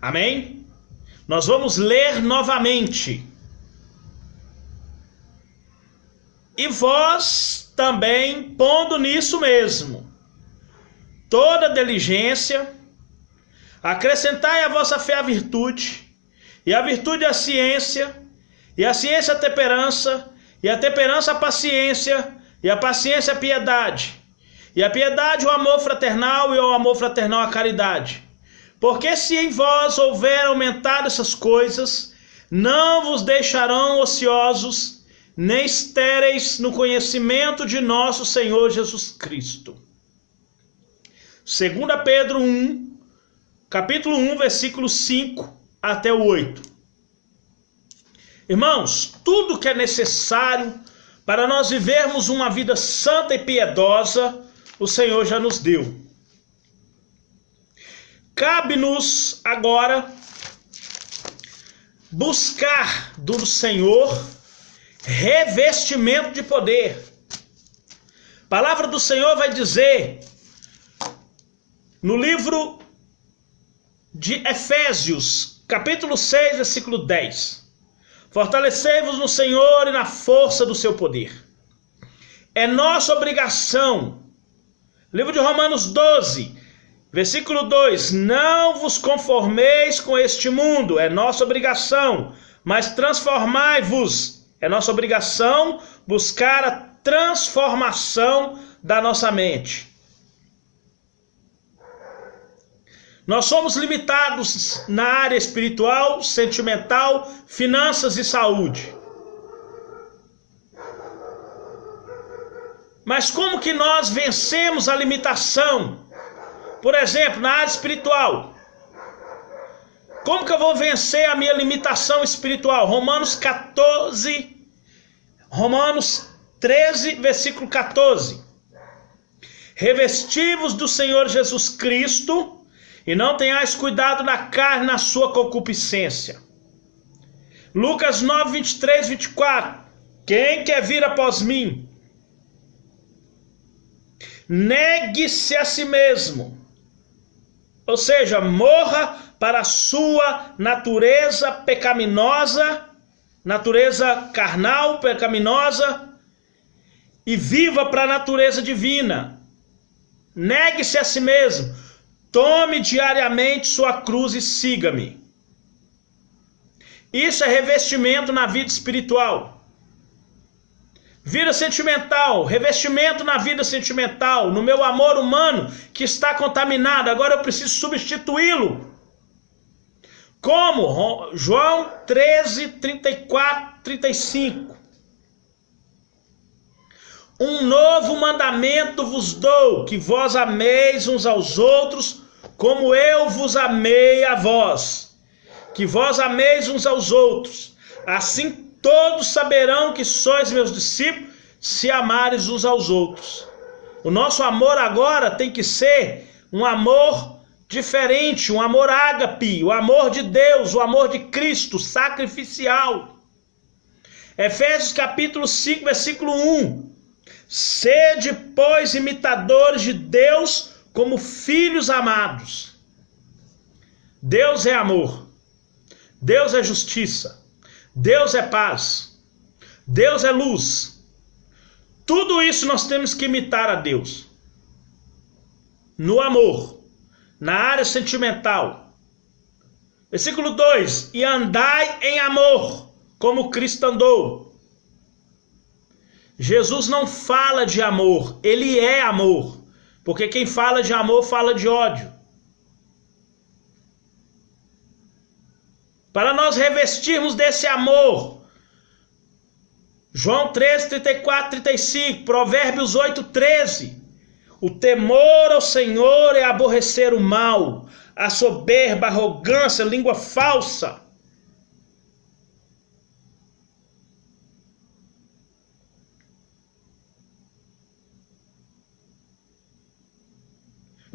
Amém? Nós vamos ler novamente. E vós também, pondo nisso mesmo toda diligência, acrescentai à vossa fé a virtude, e a virtude a ciência, e a ciência a temperança, e a temperança a paciência, e a paciência a piedade, e a piedade o amor fraternal, e o amor fraternal a caridade. Porque se em vós houver aumentado essas coisas, não vos deixarão ociosos, nem estéreis no conhecimento de nosso Senhor Jesus Cristo. 2 Pedro 1, capítulo 1, versículo 5 até o 8. Irmãos, tudo que é necessário para nós vivermos uma vida santa e piedosa, o Senhor já nos deu. Cabe-nos agora buscar do Senhor revestimento de poder. A palavra do Senhor vai dizer no livro de Efésios, capítulo 6, versículo 10. Fortalecei-vos no Senhor e na força do seu poder. É nossa obrigação. Livro de Romanos 12, versículo 2. Não vos conformeis com este mundo. É nossa obrigação. Mas transformai-vos. É nossa obrigação buscar a transformação da nossa mente. Nós somos limitados na área espiritual, sentimental, finanças e saúde. Mas como que nós vencemos a limitação? Por exemplo, na área espiritual. Como que eu vou vencer a minha limitação espiritual? Romanos 13, versículo 14. Revesti-vos do Senhor Jesus Cristo, e não tenhais cuidado da carne na sua concupiscência. Lucas 9, 23, 24. Quem quer vir após mim? Negue-se a si mesmo. Ou seja, morra para a sua natureza pecaminosa, natureza carnal, pecaminosa, e viva para a natureza divina. Negue-se a si mesmo. Tome diariamente sua cruz e siga-me. Isso é revestimento na vida espiritual. Vida sentimental, revestimento na vida sentimental, no meu amor humano que está contaminado. Agora eu preciso substituí-lo. Como? João 13, 34, 35. Um novo mandamento vos dou, que vós ameis uns aos outros, como eu vos amei a vós. Que vós ameis uns aos outros. Assim todos saberão que sois meus discípulos, se amares uns aos outros. O nosso amor agora tem que ser um amor diferente, um amor ágape, o amor de Deus, o amor de Cristo, sacrificial. Efésios capítulo 5, versículo 1. Sede, pois, imitadores de Deus como filhos amados. Deus é amor. Deus é justiça. Deus é paz. Deus é luz. Tudo isso nós temos que imitar a Deus. No amor. Na área sentimental. Versículo 2. E andai em amor, como Cristo andou. Jesus não fala de amor, ele é amor. Porque quem fala de amor fala de ódio. Para nós revestirmos desse amor, João 13, 34, 35, Provérbios 8, 13. O temor ao Senhor é aborrecer o mal, a soberba, a arrogância, a língua falsa.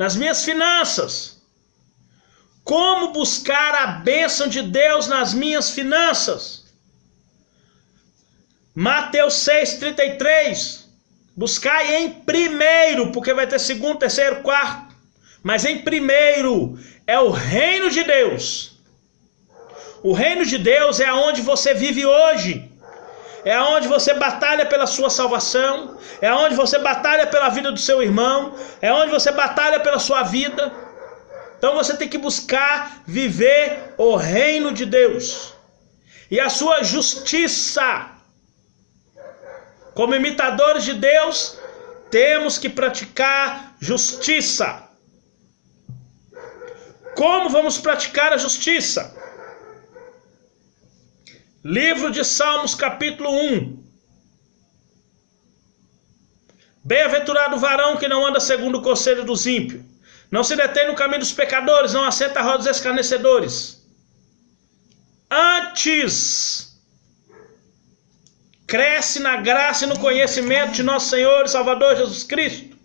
Nas minhas finanças. Como buscar a bênção de Deus nas minhas finanças? Mateus 6,33. Buscai em primeiro, porque vai ter segundo, terceiro, quarto. Mas em primeiro é o reino de Deus O reino de Deus é aonde você vive hoje. É aonde você batalha pela sua salvação. É aonde você batalha pela vida do seu irmão. É onde você batalha pela sua vida. Então você tem que buscar viver o reino de Deus e a sua justiça. Como imitadores de Deus, temos que praticar justiça. Como vamos praticar a justiça? Livro de Salmos, capítulo 1. Bem-aventurado o varão que não anda segundo o conselho dos ímpios, não se detém no caminho dos pecadores, não assenta a roda dos escarnecedores. Antes, cresce na graça e no conhecimento de nosso Senhor e Salvador Jesus Cristo,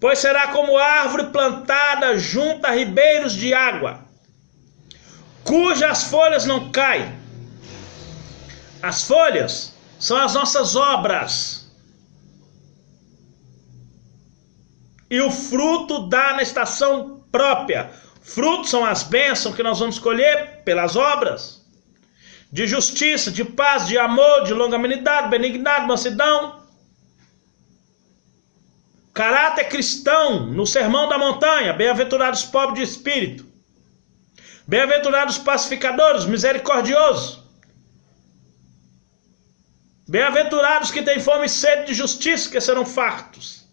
pois será como árvore plantada junto a ribeiros de água, cujas folhas não caem. As folhas são as nossas obras, e o fruto dá na estação própria. Frutos são as bênçãos que nós vamos colher pelas obras de justiça, de paz, de amor, de longanimidade, benignidade, mansidão. Caráter cristão no Sermão da Montanha. Bem-aventurados os pobres de espírito, bem-aventurados os pacificadores, misericordiosos, bem-aventurados que têm fome e sede de justiça, que serão fartos.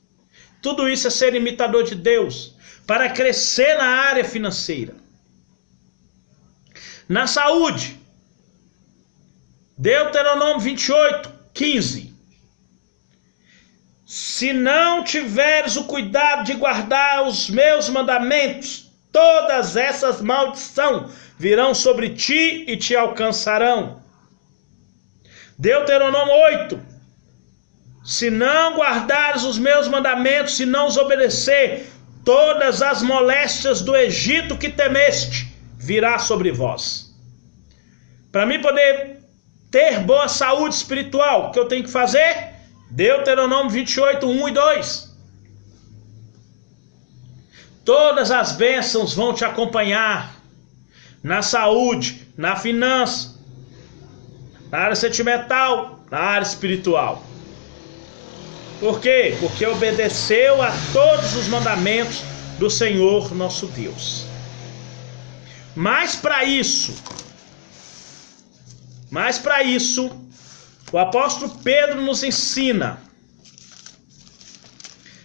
Tudo isso é ser imitador de Deus, para crescer na área financeira. Na saúde, Deuteronômio 28, 15. Se não tiveres o cuidado de guardar os meus mandamentos, todas essas maldições virão sobre ti e te alcançarão. Deuteronômio 8. Se não guardares os meus mandamentos, se não os obedecer, todas as moléstias do Egito que temeste virá sobre vós. Para mim poder ter boa saúde espiritual, o que eu tenho que fazer? Deuteronômio 28, 1 e 2. Todas as bênçãos vão te acompanhar na saúde, na finança, na área sentimental, na área espiritual. Por quê? Porque obedeceu a todos os mandamentos do Senhor nosso Deus. Mas para isso, o apóstolo Pedro nos ensina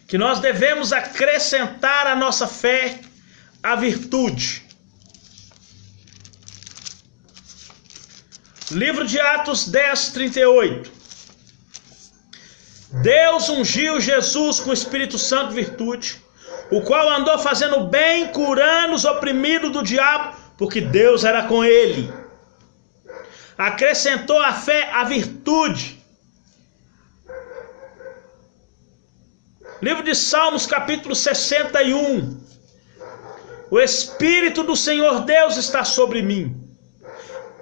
que nós devemos acrescentar à nossa fé a virtude. Livro de Atos 10, 38. Deus ungiu Jesus com o Espírito Santo e virtude, o qual andou fazendo bem, curando os oprimidos do diabo, porque Deus era com ele. Acrescentou à fé a virtude. Livro de Salmos, capítulo 61. O Espírito do Senhor Deus está sobre mim.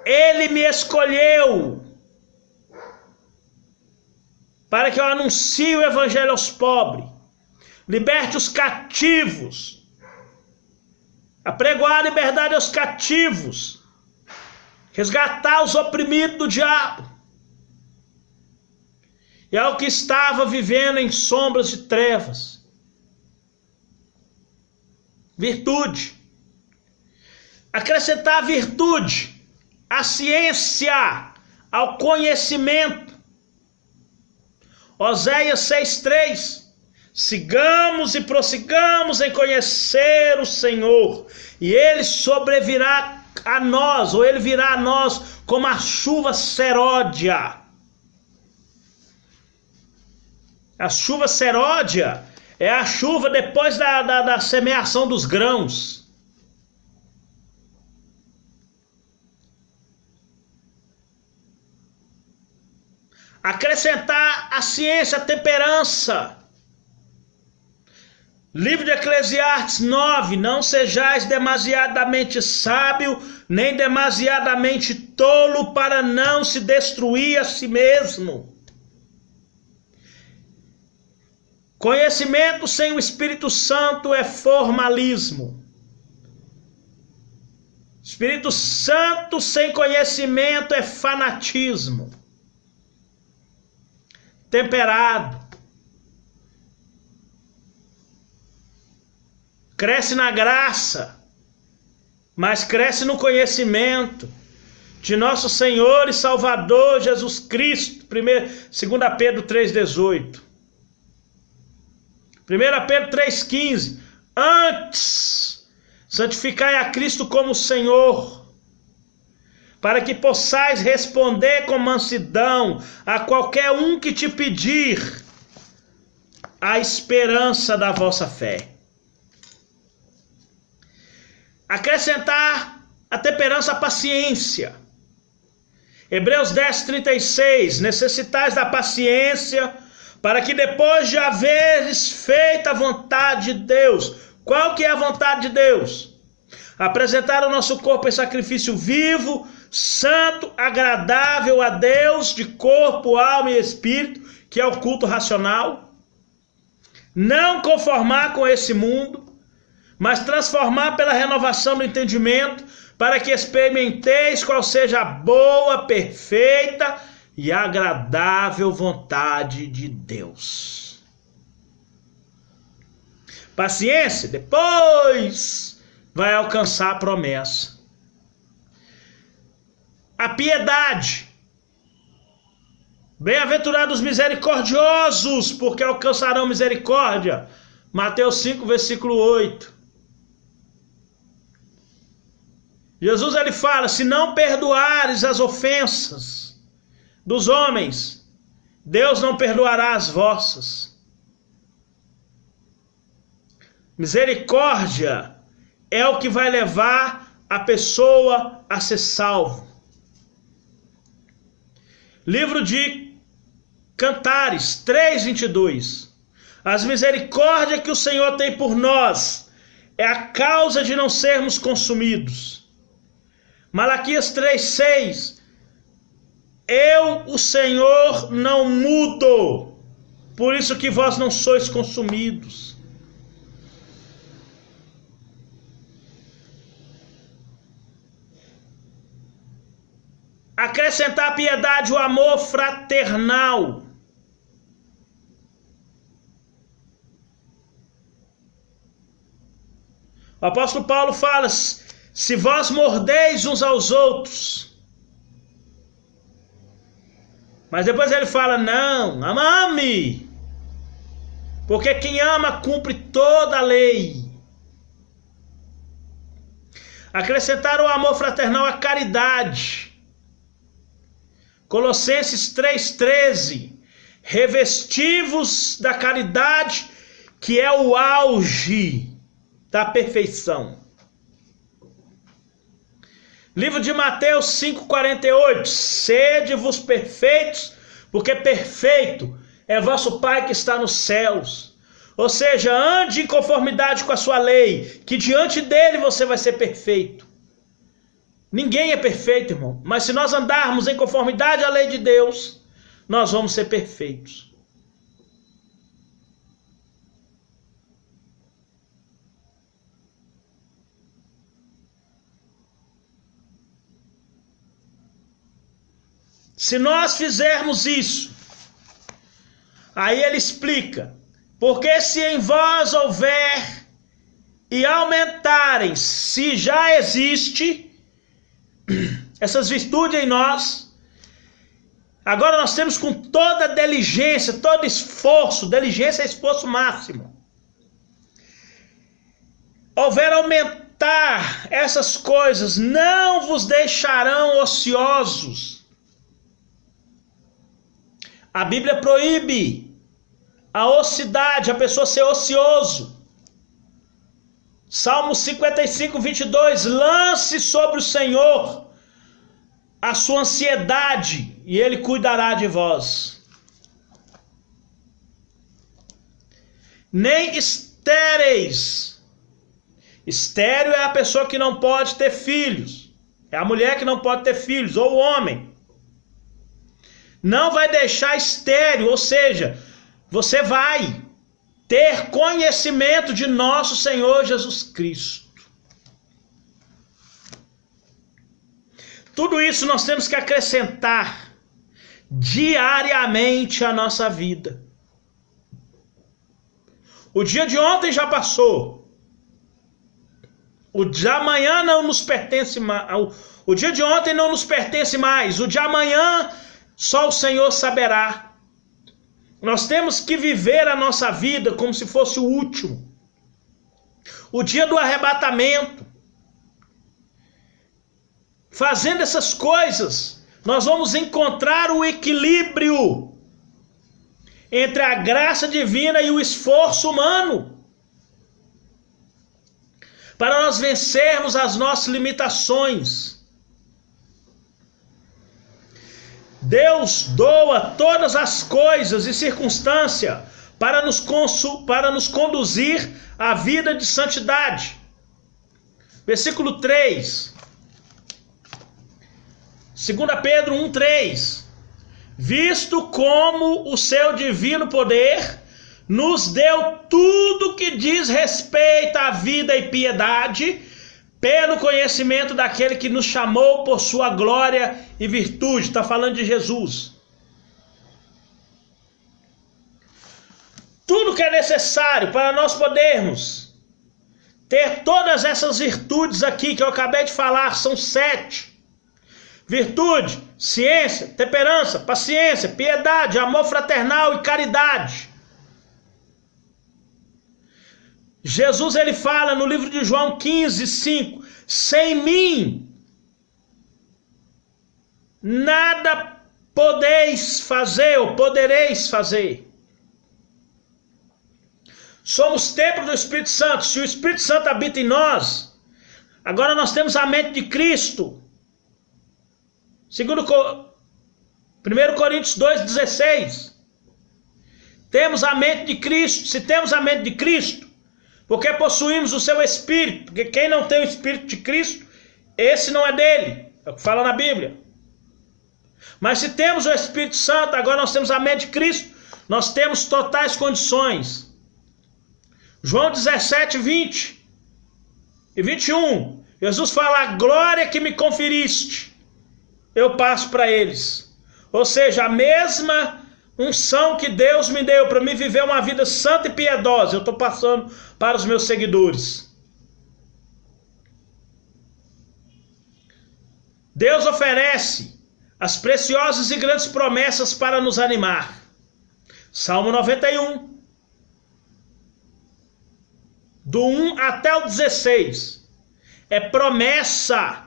Ele me escolheu para que eu anuncie o evangelho aos pobres, liberte os cativos, apregoar a liberdade aos cativos, resgatar os oprimidos do diabo, e ao que estava vivendo em sombras de trevas. Virtude. Acrescentar a virtude, a ciência, ao conhecimento. Oséias 6,3. Sigamos e prossigamos em conhecer o Senhor, e Ele sobrevirá a nós, ou Ele virá a nós como a chuva seródia. A chuva seródia é a chuva depois da semeação dos grãos. Acrescentar a ciência, a temperança. Livro de Eclesiastes 9. Não sejais demasiadamente sábio, nem demasiadamente tolo, para não se destruir a si mesmo. Conhecimento sem o Espírito Santo é formalismo. Conhecimento sem o Espírito Santo é Espírito Santo sem conhecimento é fanatismo. Temperado. Cresce na graça, mas cresce no conhecimento de nosso Senhor e Salvador Jesus Cristo. 2 Pedro 3,18. 1 Pedro 3,15. Antes, santificai a Cristo como Senhor, para que possais responder com mansidão a qualquer um que te pedir a esperança da vossa fé. Acrescentar a temperança à paciência. Hebreus 10:36. Necessitais da paciência, para que depois de haveres feito a vontade de Deus. Qual que é a vontade de Deus? Apresentar o nosso corpo em sacrifício vivo, santo, agradável a Deus, de corpo, alma e espírito, que é o culto racional. Não conformar com esse mundo, mas transformar pela renovação do entendimento, para que experimenteis qual seja a boa, perfeita e agradável vontade de Deus. Paciência, depois vai alcançar a promessa. A piedade. Bem-aventurados os misericordiosos, porque alcançarão misericórdia. Mateus 5, versículo 8. Jesus ele fala: se não perdoares as ofensas dos homens, Deus não perdoará as vossas. Misericórdia é o que vai levar a pessoa a ser salvo. Livro de Cantares 3:22. As misericórdias que o Senhor tem por nós é a causa de não sermos consumidos. Malaquias 3:6. Eu, o Senhor, não mudo, por isso que vós não sois consumidos. Acrescentar à piedade o amor fraternal. O apóstolo Paulo fala: se vós mordeis uns aos outros. Mas depois ele fala: não, ama-me, porque quem ama cumpre toda a lei. Acrescentar o amor fraternal à caridade. Colossenses 3:13. Revestivos da caridade, que é o auge da perfeição. Livro de Mateus 5:48. Sede-vos perfeitos, porque perfeito é vosso Pai que está nos céus. Ou seja, ande em conformidade com a sua lei, que diante dele você vai ser perfeito. Ninguém é perfeito, irmão, mas se nós andarmos em conformidade à lei de Deus, nós vamos ser perfeitos. Se nós fizermos isso, aí ele explica: porque se em vós houver e aumentarem, se já existe essas virtudes em nós, agora nós temos com toda diligência, todo esforço, diligência é esforço máximo, houver aumentar essas coisas, não vos deixarão ociosos. A Bíblia proíbe a ociosidade, a pessoa ser ocioso. Salmo 55:22. Lance sobre o Senhor a sua ansiedade, e Ele cuidará de vós. Nem estéreis. Estéril é a pessoa que não pode ter filhos. É a mulher que não pode ter filhos, ou o homem. Não vai deixar estéril, ou seja, você vai ter conhecimento de nosso Senhor Jesus Cristo. Tudo isso nós temos que acrescentar diariamente à nossa vida. O dia de ontem já passou. O de amanhã não nos pertence mais. O dia de ontem não nos pertence mais. O de amanhã só o Senhor saberá. Nós temos que viver a nossa vida como se fosse o último. O dia do arrebatamento. Fazendo essas coisas, nós vamos encontrar o equilíbrio entre a graça divina e o esforço humano, para nós vencermos as nossas limitações. Deus doa todas as coisas e circunstâncias para nos conduzir à vida de santidade. Versículo 3. 2 Pedro 1,3. Visto como o seu divino poder nos deu tudo que diz respeito à vida e piedade, pelo conhecimento daquele que nos chamou por sua glória e virtude. Está falando de Jesus. Tudo que é necessário para nós podermos ter todas essas virtudes aqui que eu acabei de falar, são 7. Virtude, ciência, temperança, paciência, piedade, amor fraternal e caridade. Jesus ele fala no livro de João 15:5, sem mim nada podeis fazer ou podereis fazer. Somos templo do Espírito Santo. Se o Espírito Santo habita em nós, agora nós temos a mente de Cristo. 1 Coríntios 2,16. Temos a mente de Cristo. Se temos a mente de Cristo, porque possuímos o seu Espírito. Porque quem não tem o Espírito de Cristo, esse não é dele. É o que fala na Bíblia. Mas se temos o Espírito Santo, agora nós temos a mente de Cristo, nós temos totais condições. João 17, 20 e 21. Jesus fala: a glória que me conferiste, eu passo para eles. Ou seja, a mesma unção que Deus me deu para me viver uma vida santa e piedosa, eu estou passando para os meus seguidores. Deus oferece as preciosas e grandes promessas para nos animar. Salmo 91, do 1 até o 16, é promessa.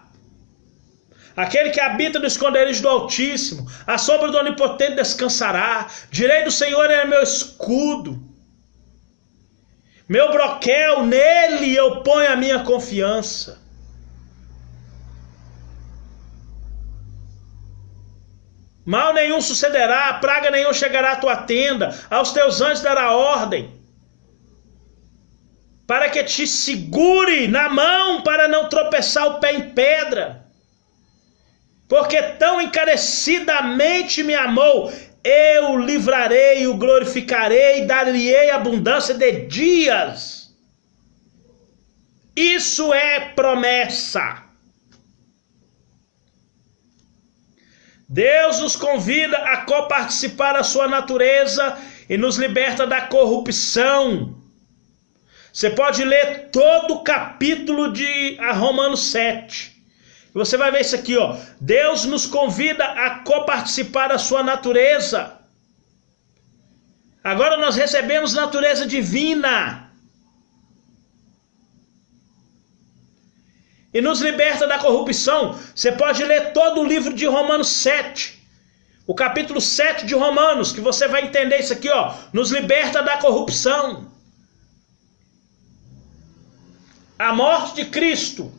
Aquele que habita no esconderijo do Altíssimo, a sombra do Onipotente descansará. Direi do Senhor, é meu escudo, meu broquel, nele eu ponho a minha confiança. Mal nenhum sucederá, praga nenhum chegará à tua tenda, aos teus anjos dará ordem, para que te segure na mão, para não tropeçar o pé em pedra. Porque tão encarecidamente me amou, eu o livrarei, o glorificarei, dar-lhe-ei abundância de dias. Isso é promessa. Deus nos convida a coparticipar da sua natureza e nos liberta da corrupção. Você pode ler todo o capítulo de Romanos 7. Você vai ver isso aqui, ó. Deus nos convida a coparticipar da sua natureza. Agora nós recebemos natureza divina. E nos liberta da corrupção. Você pode ler todo o livro de Romanos 7. O capítulo 7 de Romanos, que você vai entender isso aqui, ó. Nos liberta da corrupção. A morte de Cristo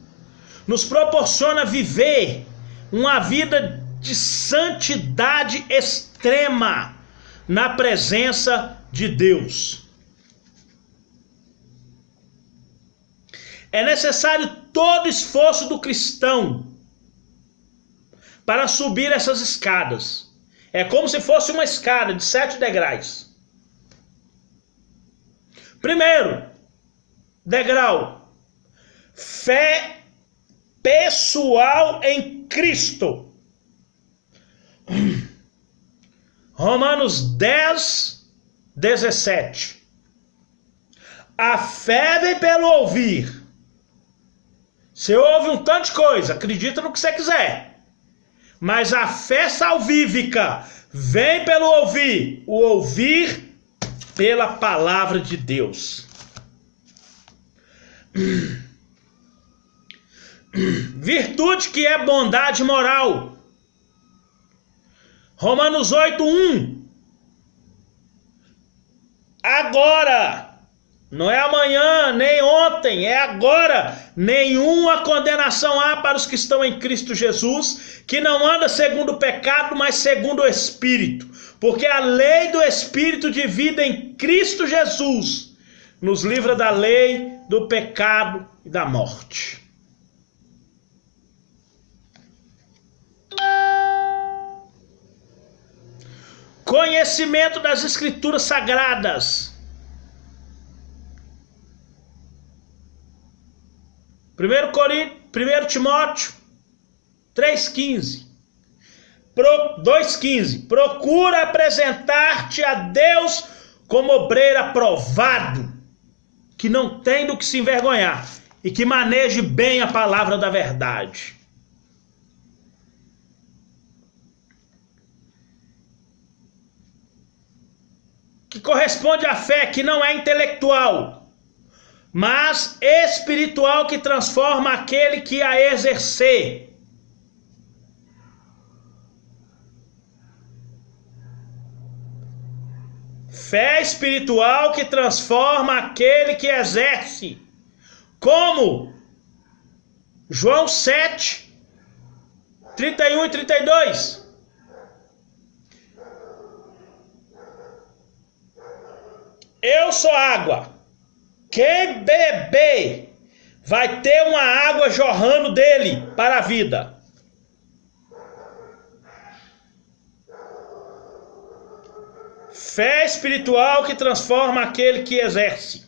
nos proporciona viver uma vida de santidade extrema na presença de Deus. É necessário todo esforço do cristão para subir essas escadas. É como se fosse uma escada de 7 degraus. Primeiro degrau, fé pessoal em Cristo. Romanos 10, 17. A fé vem pelo ouvir. Você ouve um tanto de coisa, acredita no que você quiser. Mas a fé salvífica vem pelo ouvir, o ouvir pela palavra de Deus. Virtude que é bondade moral. Romanos 8:1. Agora, não é amanhã, nem ontem, é agora. Nenhuma condenação há para os que estão em Cristo Jesus, que não anda segundo o pecado, mas segundo o Espírito. Porque a lei do Espírito de vida em Cristo Jesus nos livra da lei, do pecado e da morte. Conhecimento das Escrituras Sagradas. 1 Timóteo 3,15. 2,15. Procura apresentar-te a Deus como obreiro aprovado, que não tem do que se envergonhar e que maneje bem a palavra da verdade. Que corresponde à fé que não é intelectual, mas espiritual, que transforma aquele que a exercer. Fé espiritual que transforma aquele que exerce. Como? João 7, 31 e 32. Eu sou água. Quem beber vai ter uma água jorrando dele para a vida. Fé espiritual que transforma aquele que exerce.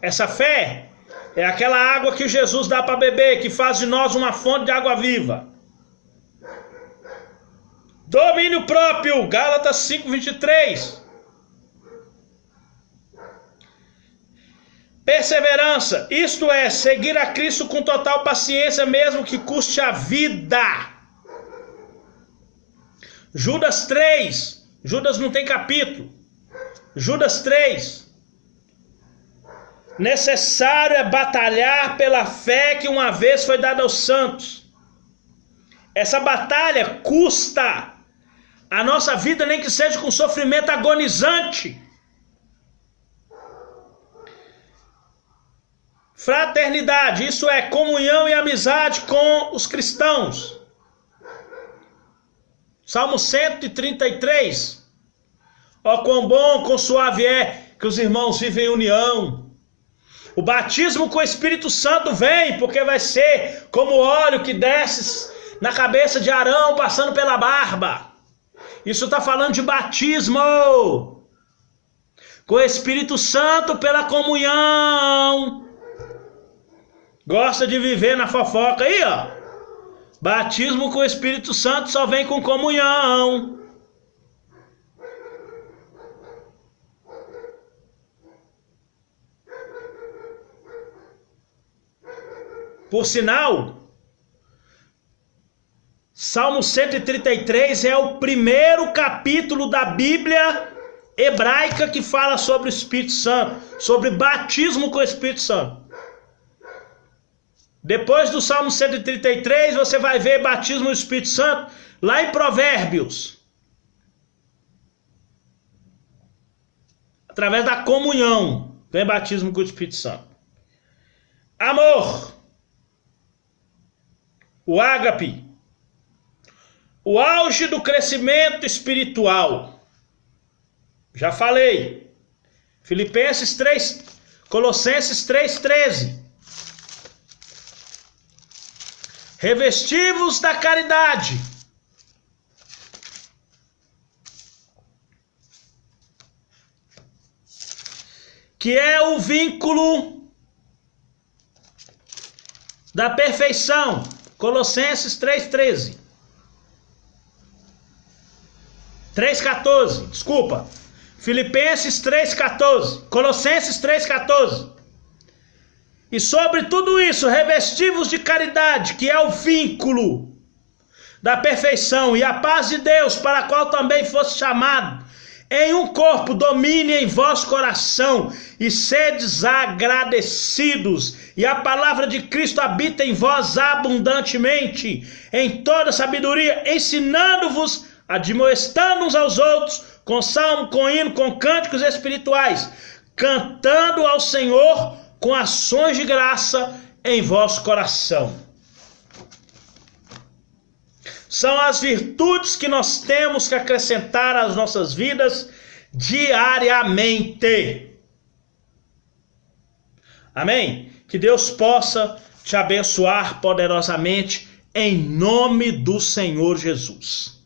Essa fé é aquela água que Jesus dá para beber, que faz de nós uma fonte de água viva. Domínio próprio, Gálatas 5:23. Perseverança, isto é, seguir a Cristo com total paciência, mesmo que custe a vida. Judas 3, Judas não tem capítulo. Judas 3. Necessário é batalhar pela fé que uma vez foi dada aos santos. Essa batalha custa a nossa vida, nem que seja com sofrimento agonizante. Fraternidade, isso é comunhão e amizade com os cristãos. Salmo 133. Ó, quão bom, quão suave é que os irmãos vivem em união. O batismo com o Espírito Santo vem, porque vai ser como o óleo que desce na cabeça de Arão, passando pela barba. Isso está falando de batismo com o Espírito Santo pela comunhão. Gosta de viver na fofoca aí, ó. Batismo com o Espírito Santo só vem com comunhão. Por sinal, Salmo 133 é o primeiro capítulo da Bíblia hebraica que fala sobre o Espírito Santo, sobre batismo com o Espírito Santo. Depois do Salmo 133, você vai ver batismo no Espírito Santo lá em Provérbios. Através da comunhão, vem batismo com o Espírito Santo. Amor. O ágape. O auge do crescimento espiritual. Já falei. Filipenses 3, Colossenses 3,13. Revesti-vos da caridade. que é o vínculo da perfeição. Colossenses 3:13. 3:14, desculpa. Filipenses 3:14. Colossenses 3:14. E sobre tudo isso, revestivos de caridade, que é o vínculo da perfeição, e a paz de Deus, para a qual também fosse chamado, em um corpo, domine em vosso coração, e sedes agradecidos, e a palavra de Cristo habita em vós abundantemente, em toda sabedoria, ensinando-vos, admoestando uns aos outros, com salmo, com hino, com cânticos espirituais, cantando ao Senhor com ações de graça em vosso coração. São as virtudes que nós temos que acrescentar às nossas vidas diariamente. Amém? Que Deus possa te abençoar poderosamente em nome do Senhor Jesus.